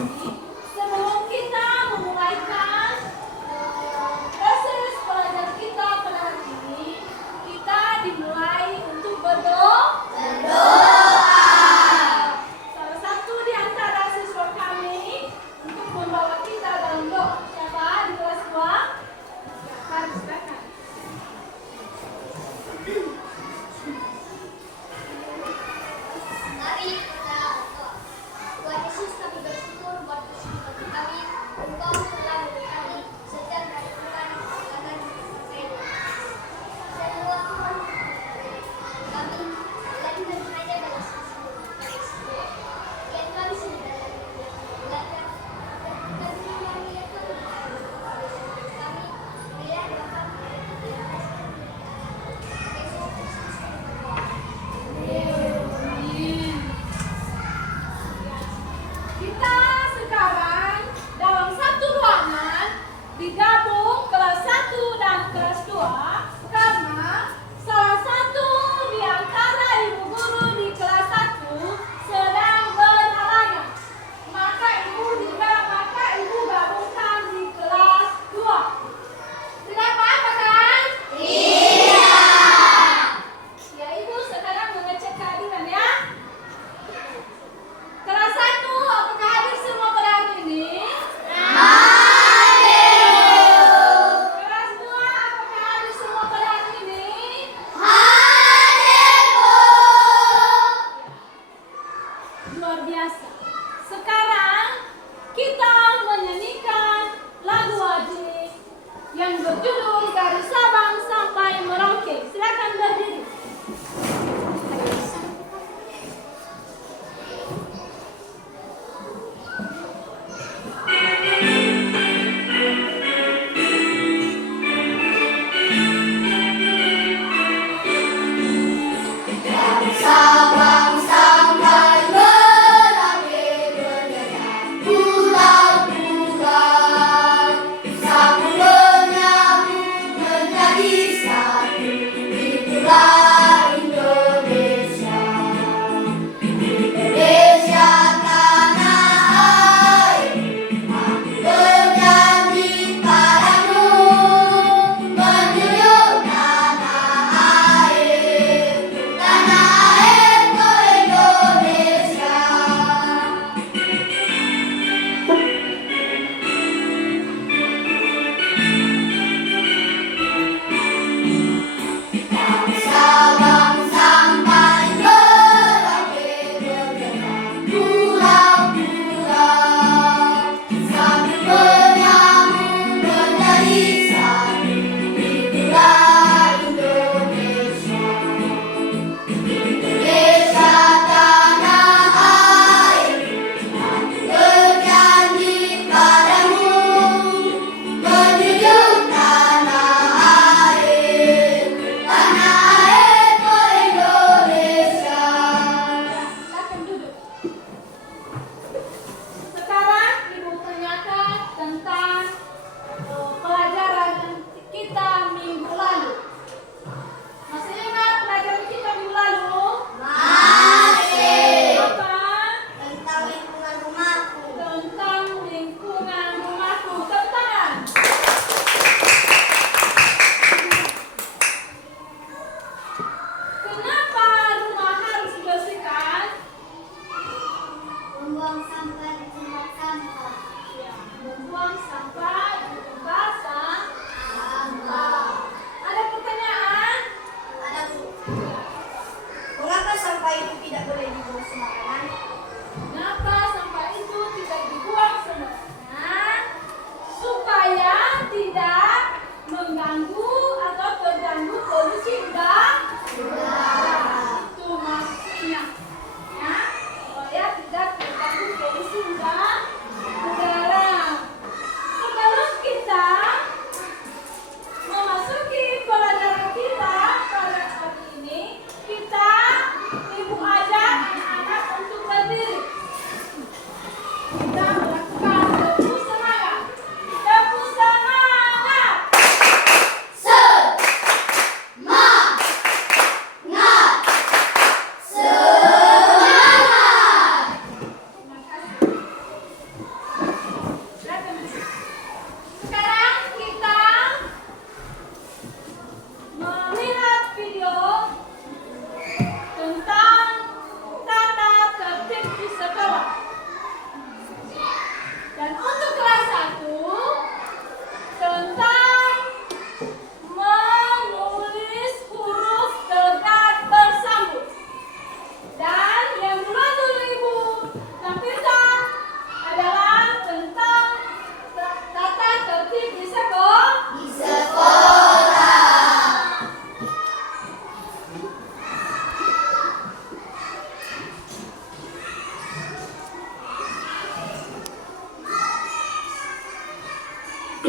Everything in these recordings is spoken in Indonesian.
Sebelum kita memulaikan proses belajar kita pada hari ini, kita dimulai untuk berdoa. Salah satu di antara siswa kami untuk membawa kita dalam doa. Siapa di kelas 2? Mari silakan. Mari kita berdoa. Tuhan Yesus, kami bersyukur buat kesempatan kami. Engkau telah memberi kami setiap hari Tuhan akan sampai semua Tuhan kami melakukan saja dalam sesuatu. Yang kami sudah belajar dan yang itu kami biar Bapak Yesus Kristus berdoa.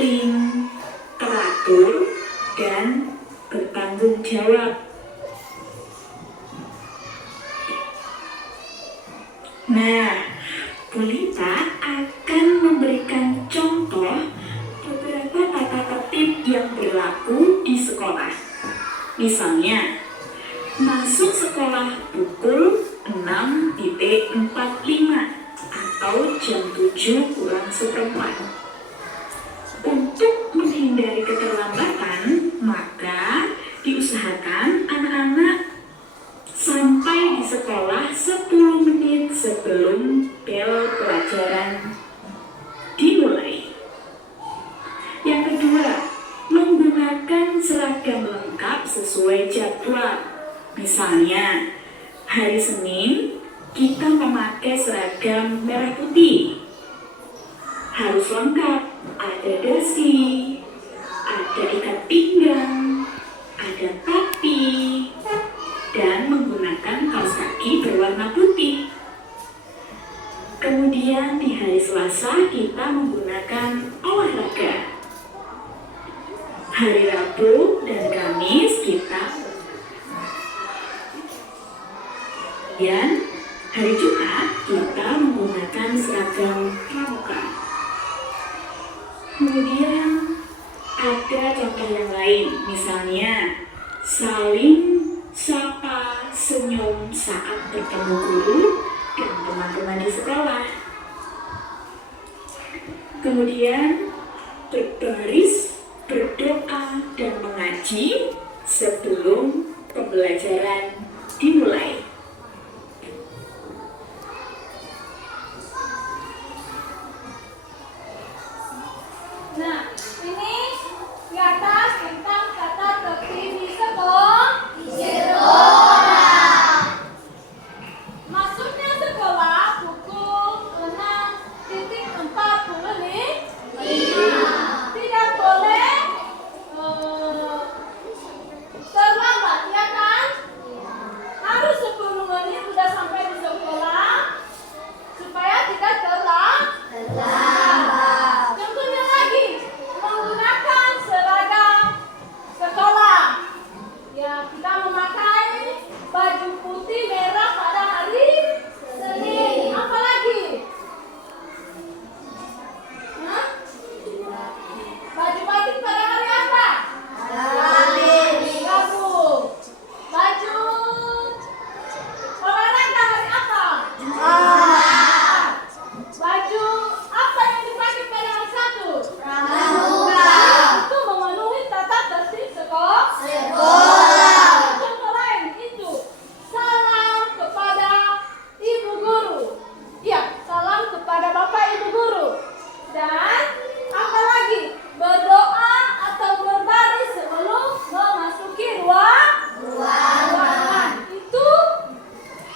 disiplin, teratur, dan bertanggung jawab. Nah, Bu Lita akan memberikan contoh beberapa tata tertib yang berlaku di sekolah. Misalnya, masuk sekolah pukul 6.45 atau jam 7 kurang seperempat. Untuk menghindari keterlambatan, maka diusahakan anak-anak sampai di sekolah 10 menit sebelum bel pelajaran dimulai. Yang kedua, menggunakan seragam lengkap sesuai jadwal. Misalnya, hari Senin kita memakai seragam merah putih. Harus lengkap, ada dasi, ada ikat pinggang, ada topi, dan menggunakan kaos kaki berwarna putih. Kemudian di hari Selasa kita menggunakan olahraga. Hari Rabu dan Kamis dan hari Jumat kita menggunakan seragam pramuka. Kemudian ada contoh yang lain, misalnya saling sapa, senyum saat bertemu guru dan teman-teman di sekolah. Kemudian berbaris, berdoa, dan mengaji sebelum pembelajaran dimulai. Nah, ini di atas tentang kata tertib di sekolah. Masuknya sekolah pukul 6.45. Tidak boleh terlambat, ya kan? Harus 10 menit sudah sampai di sekolah supaya tidak terlambat. Tentunya lagi menggunakan seragam sekolah. Ya, kita memakai baju putih merah pada hari Senin. Apa lagi? Hah? Baju batik pada hari apa? Rabu. Baju olahraga hari apa? Baju apa yang dipakai pada hari Sabtu? Itu memenuhi tata tertib sekolah. Contoh lain itu salam kepada ibu guru. Iya, salam kepada bapak ibu guru. Dan apa lagi? Berdoa atau berbaris sebelum memasuki ruangan. Itu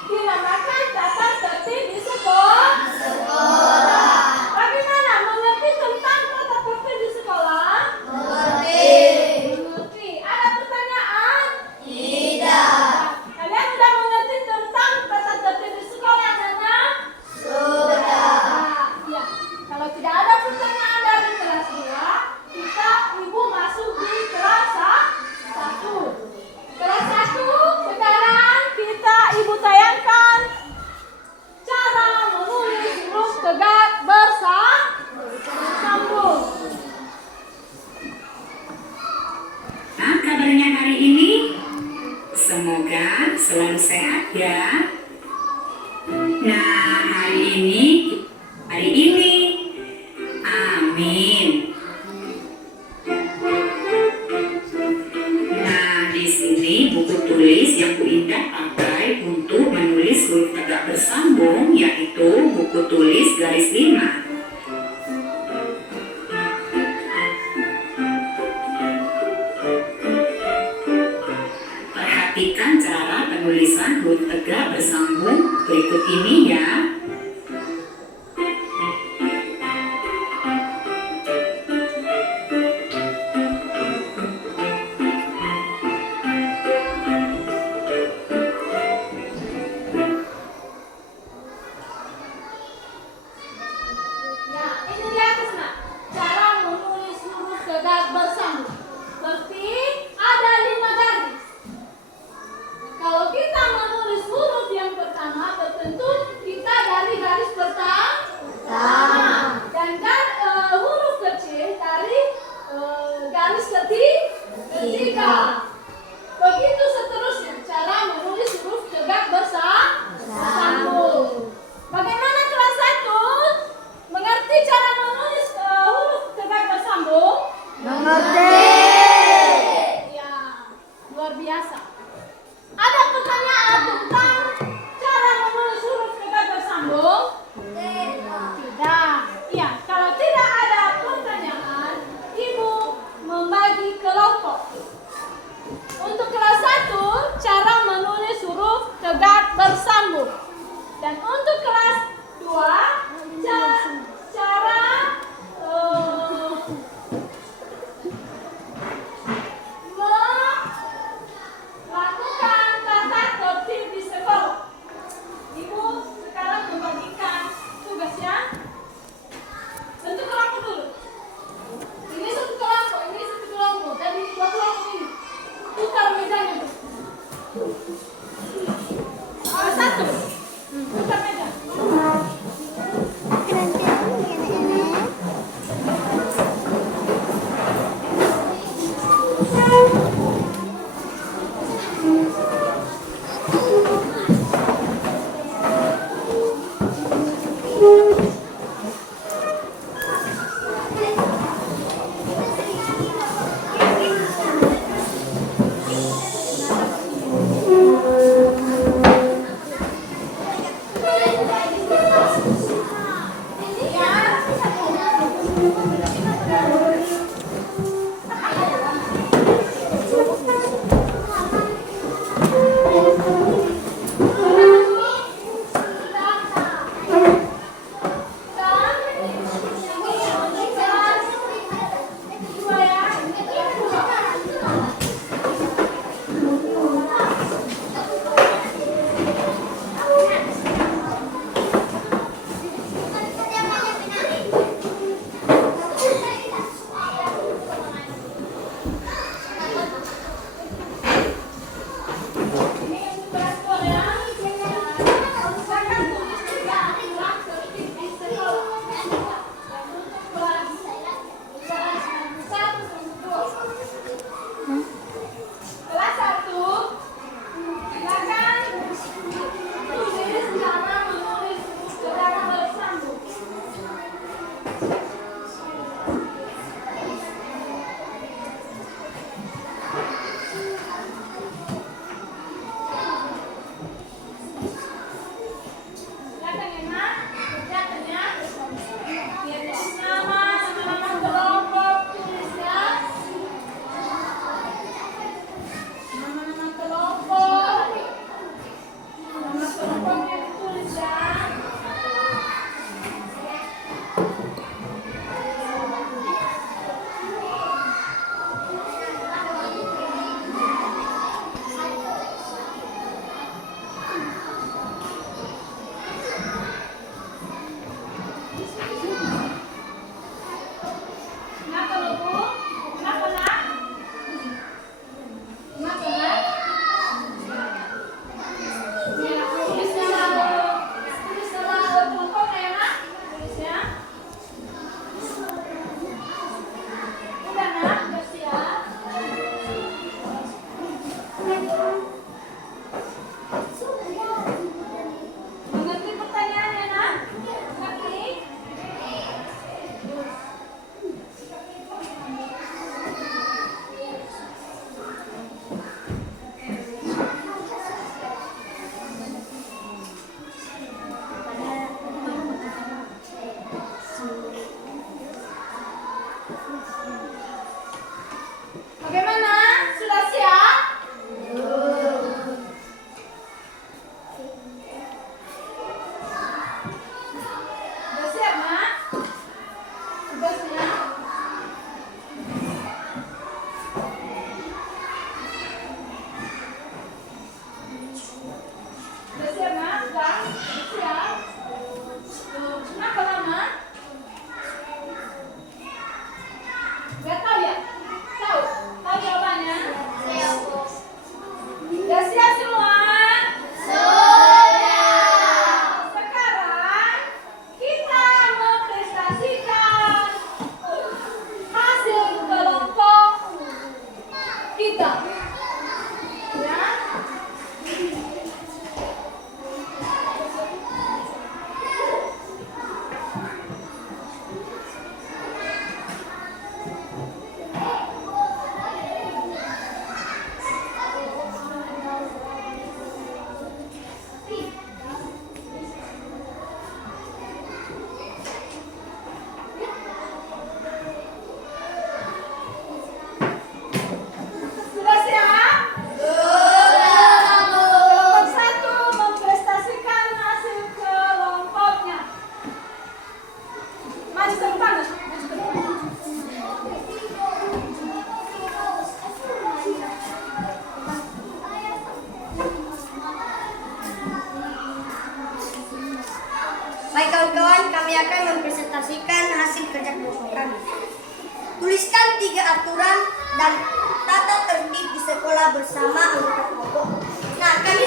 dinamakan tata tertib di sekolah. Bagaimana mengerti tentang tata tertib di sekolah? Mengerti. Ada pertanyaan? Kalian sudah mengerti tentang tata tertib di sekolah, anak-anak? Ya. Kalau tidak ada pertanyaan dari kelas 2, ibu masuk di kelas 1. Kelas 1 sekarang ibu tayangkan cara menulis huruf tegak bersambung. Nah, kabarnya hari ini semoga selalu sehat ya. Nah, hari ini amin. Nah, di sini buku tulis yang Bu Indah pakai untuk menulis huruf tegak bersambung yaitu buku tulis garis 5. Perhatikan cara penulisan huruf tegak bersambung berikut ini ya. Ya, ini di atas, nak. Cara menulis huruf bersambung. Dan untuk kelas 2, cara melakukan tata tertib di sekolah. Ibu sekarang membagikan tugasnya. Bentuk kelompok dulu. Ini satu kelompok, dan ini dua kelompok ini. Putar mejanya. Satu. Putar meja. Baik kawan-kawan, kami akan mempresentasikan hasil kerja kelompok kami. Tuliskan 3 aturan dan tata tertib di sekolah bersama anggota kelompok. Nah, kami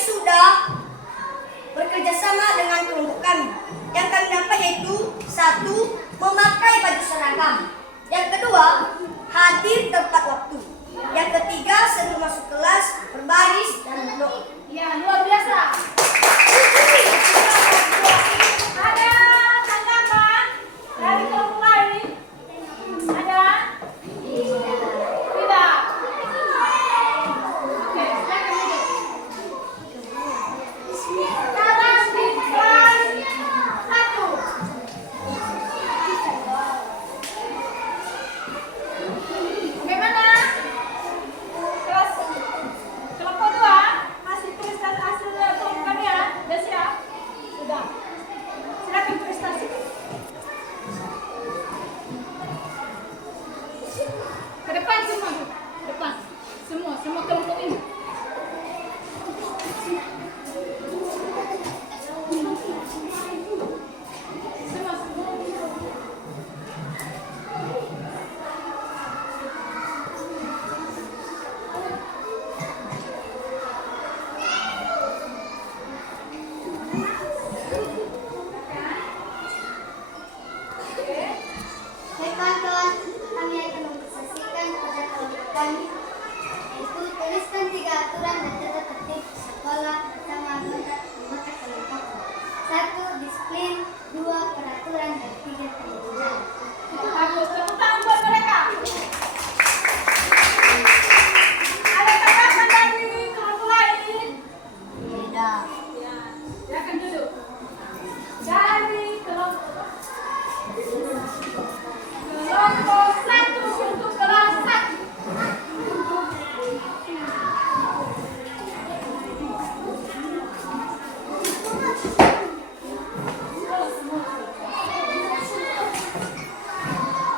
sudah bekerja sama dengan kelompok kami. Yang kami dapat yaitu 1. Memakai baju seragam. Yang kedua, hadir tepat waktu. Yang ketiga, sebelum masuk kelas, berbaris dan duduk. Ya, luar biasa. Ada tanggapan dari kelompok lain? Ada? Tidak. Oke, silakan duduk. Sekarang di kelas 1. Bagaimana? Kelas kelompok 2, hasil tulisan hasil kelompok kalian sudah siap? Sudah. Silakan prestasi. Ke depan semua, Bu. Ke depan. Semua kelompok ini. Semua. Baik kawan-kawan, kami akan mempresentasikan pada kelompok kami, yaitu tuliskan 3 aturan dan tata tertib sekolah bersama anggota kelompok. 1. Disiplin, 2. Peraturan, dan 3. perlindungan. Bagus, tepuk tangan buat mereka. Ada tanggapan dari kelompok lain? Tidak. Ya, silakan duduk. Dari kelompok 1 untuk kelas 1.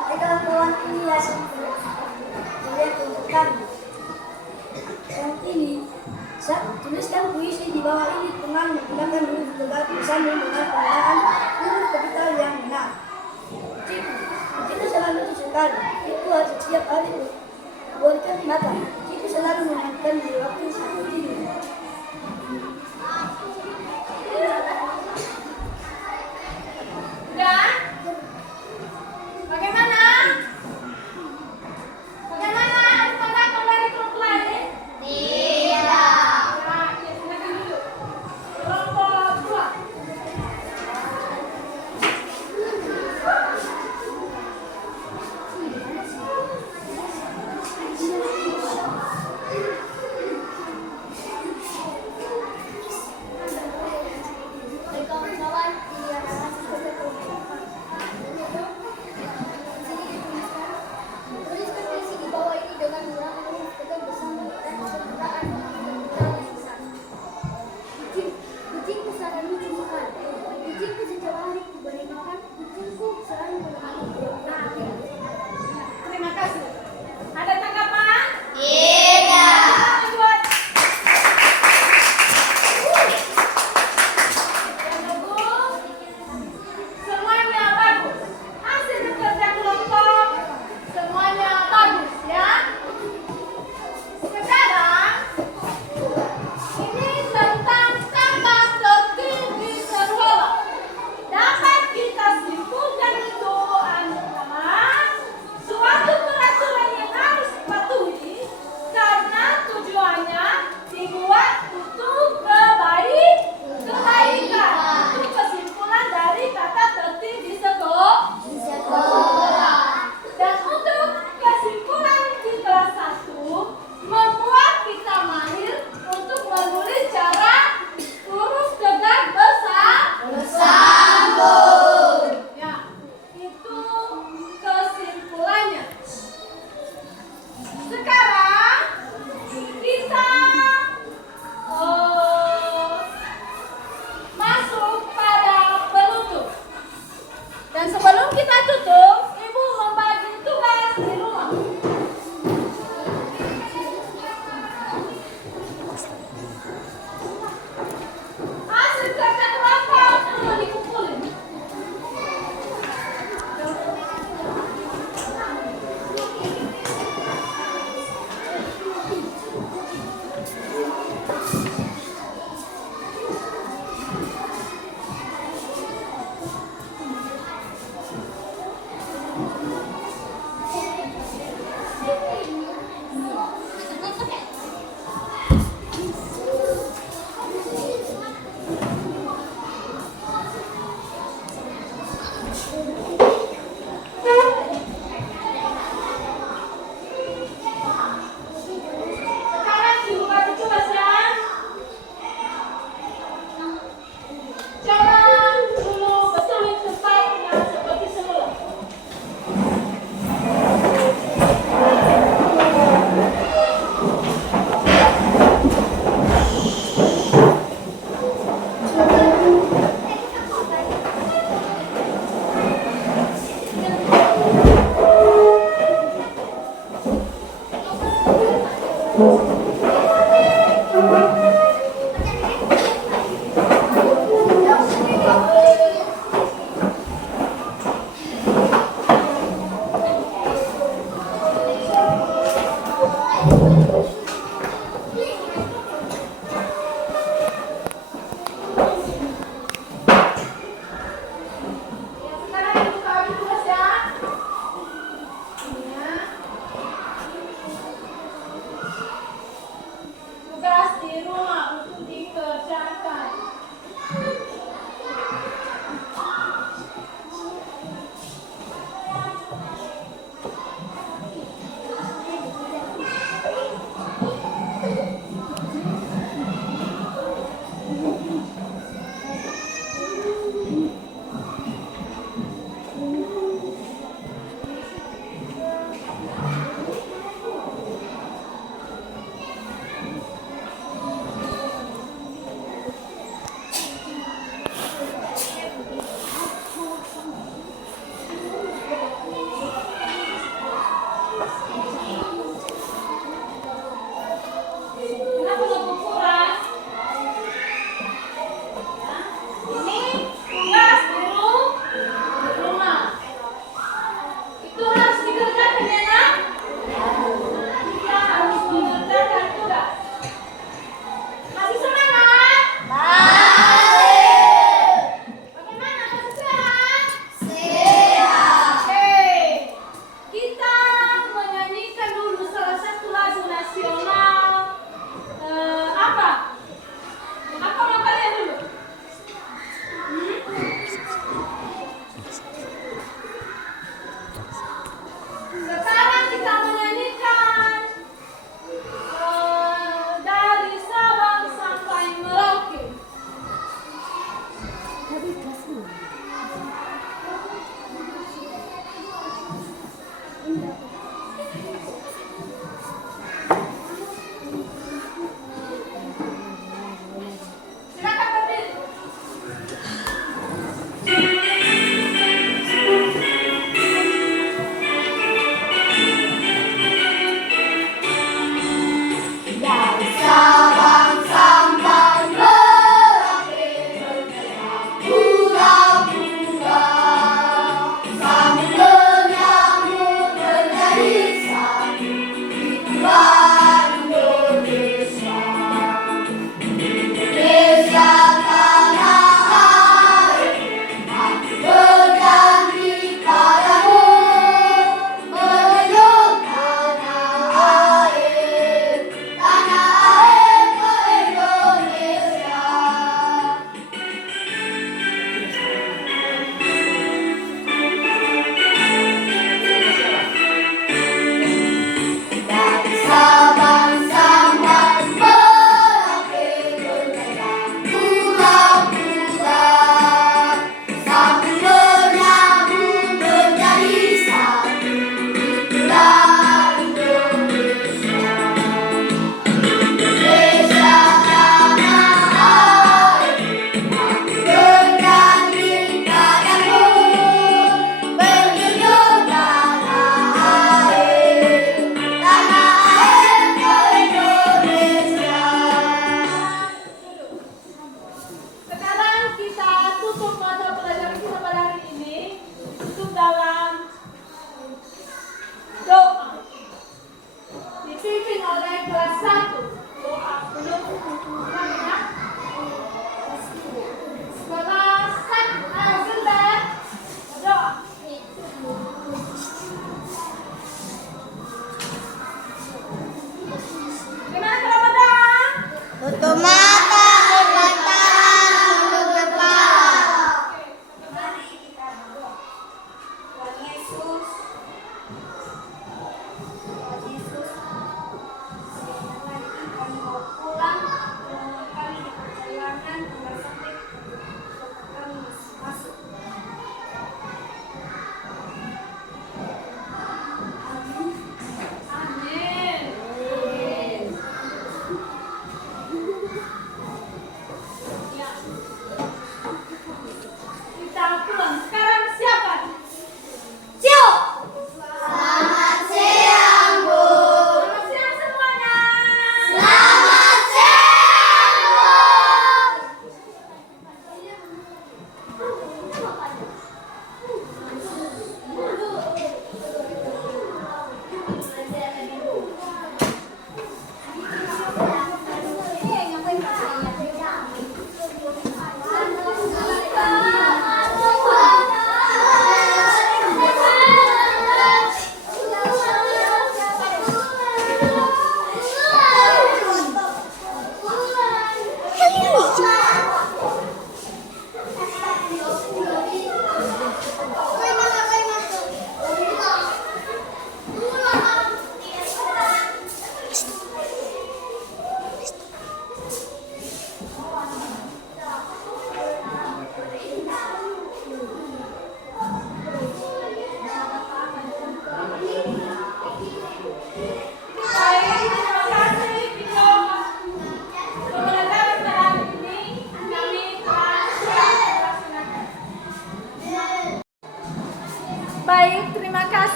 Baik kawan-kawan, ini hasil kerja kelompok kami. Yang ini, tuliskan puisi di bawah ini dengan menggunakan huruf tegak bersama dengan penggunaan huruf kapital yang benar. Itu selalu sekali. Itu harus setiap hari buatkan mata. Itu selalu memainkan di waktu seperti ini. Udah? Bagaimana? Bagaimana? Ada tanggapan dari kelompok lain? Tidak. Ya, silakan duduk. Kelompok 2.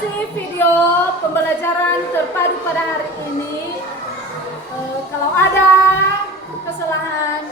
kasih video pembelajaran terpadu pada hari ini. Kalau ada kesalahan